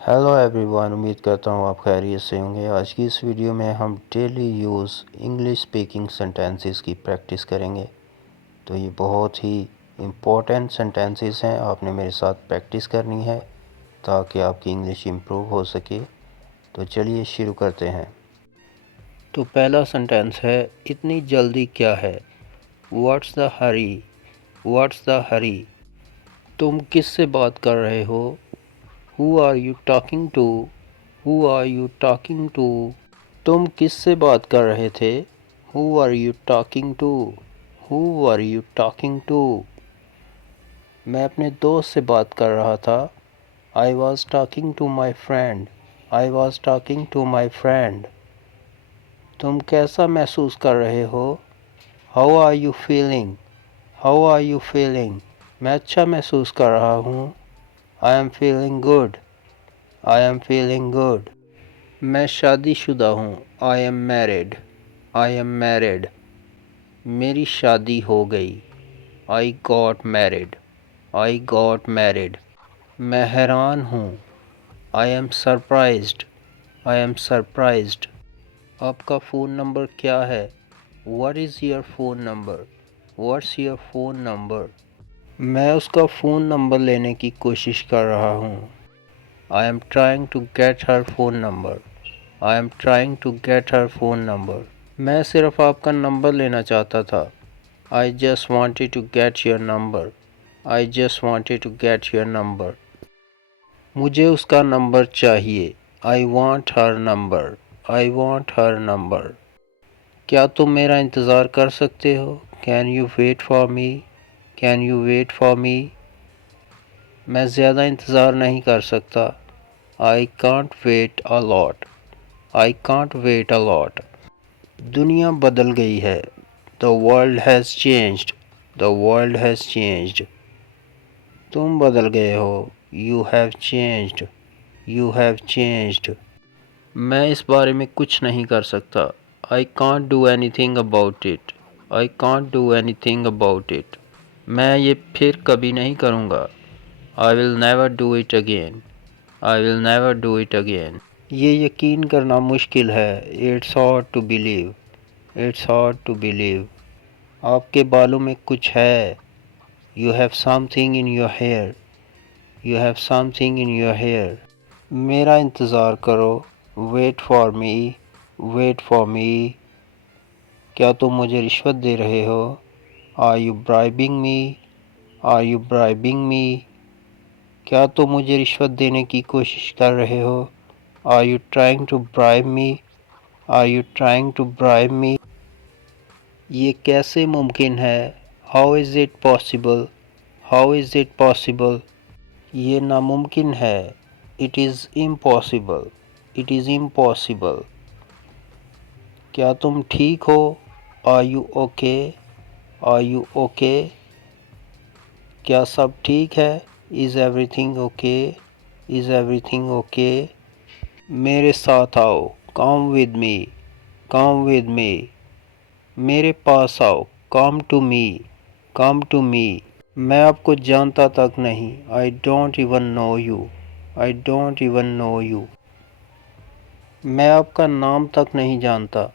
Hello everyone, उम्मीद करता हूँ आप खैरियत से होंगे। आज की इस वीडियो में हम daily use English speaking sentences की प्रैक्टिस करेंगे। तो ये बहुत ही इम्पोर्टेंट सेंटेंसेस हैं, आपने मेरे साथ प्रैक्टिस करनी है ताकि आपकी इंग्लिश इम्प्रूव हो सके। तो चलिए शुरू करते हैं। तो पहला सेंटेंस है, इतनी जल्दी क्या है। What's the hurry, what's the hurry. तुम किससे बात कर रहे हो। Who are you talking to? Who are you talking to? तुम किससे बात कर रहे थे। Who are you talking to? Who are you talking to? मैं अपने दोस्त से बात कर रहा था। I was talking to my friend. I was talking to my friend. तुम कैसा महसूस कर रहे हो। How are you feeling? How are you feeling? मैं अच्छा महसूस कर रहा हूँ। I am feeling good. I am feeling good. मैं शादीशुदा हूँ। I am married. I am married. मेरी शादी हो गई। I got married. I got married. मैं हैरान हूँ। I am surprised. I am surprised. आपका फ़ोन नंबर क्या है। What is your phone number. What's your phone number. मैं उसका फ़ोन नंबर लेने की कोशिश कर रहा हूँ। I am trying to get her phone number. I am trying to get her phone number. मैं सिर्फ आपका नंबर लेना चाहता था। I just wanted to get your number. I just wanted to get your number. मुझे उसका number चाहिए। I want her number. I want her number. क्या तुम मेरा इंतज़ार कर सकते हो। Can you wait for me. Can you wait for मी। मैं ज़्यादा इंतज़ार नहीं कर सकता। I can't wait a lot. I can't wait a lot. दुनिया बदल गई है। The world has changed. The world has changed. तुम बदल गए हो। You have changed. You have changed. मैं इस बारे में कुछ नहीं कर सकता। I can't do anything about it. I can't do anything about it. मैं ये फिर कभी नहीं करूँगा। I will never do it again. I will never do it again. ये यकीन करना मुश्किल है। It's hard to believe. It's hard to believe. आपके बालों में कुछ है। You have something in your hair. You have something in your hair. मेरा इंतज़ार करो। Wait for me. Wait for me. क्या तुम मुझे रिश्वत दे रहे हो। Are you bribing me. Are you bribing me. क्या तुम मुझे रिश्वत देने की कोशिश कर रहे हो। Are you trying to bribe me. Are you trying to bribe me. ये कैसे मुमकिन है। How is it possible. How is it possible. ये नामुमकिन है। It is impossible. It is impossible. क्या तुम ठीक हो। Are you okay. Are you okay. क्या सब ठीक है। Is everything okay. Is everything okay. मेरे साथ आओ। Come with me. Come with me. मेरे पास आओ। कम to me. Come to me. मैं आपको जानता तक नहीं। I don't even know you. I don't even know you. मैं आपका नाम तक नहीं जानता।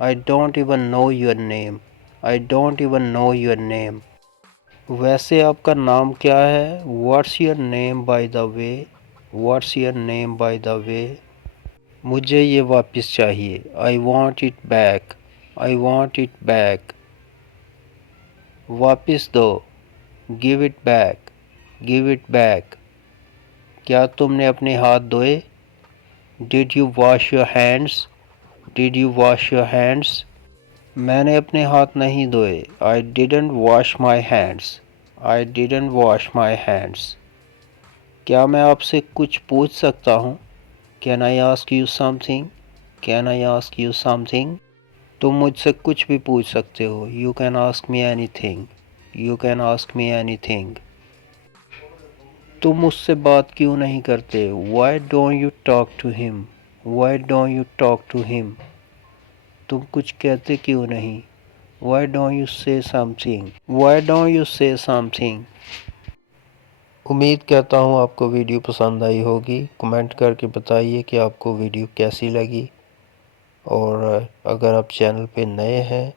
I don't even know your name. I don't even know your name. वैसे आपका नाम क्या है। What's your name by the way. What's your name by the way. मुझे ये वापस चाहिए। I want it back. I want it back. वापस दो। Give it back. Give it back. क्या तुमने अपने हाथ धोए। Did you wash your hands. Did you wash your hands. मैंने अपने हाथ नहीं धोए। I didn't wash my hands. I didn't wash my hands. क्या मैं आपसे कुछ पूछ सकता हूँ। Can I ask you something. Can I ask you something. तुम मुझसे कुछ भी पूछ सकते हो। You can ask me any thing. You can ask me any thing. तुम मुझसे बात क्यों नहीं करते। Why don't you talk to him. Why don't you talk to him. तुम कुछ कहते क्यों नहीं। Why don't you say something. Why don't you say something. उम्मीद करता हूँ आपको वीडियो पसंद आई होगी। कमेंट करके बताइए कि आपको वीडियो कैसी लगी, और अगर आप चैनल पे नए हैं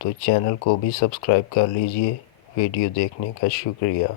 तो चैनल को भी सब्सक्राइब कर लीजिए। वीडियो देखने का शुक्रिया।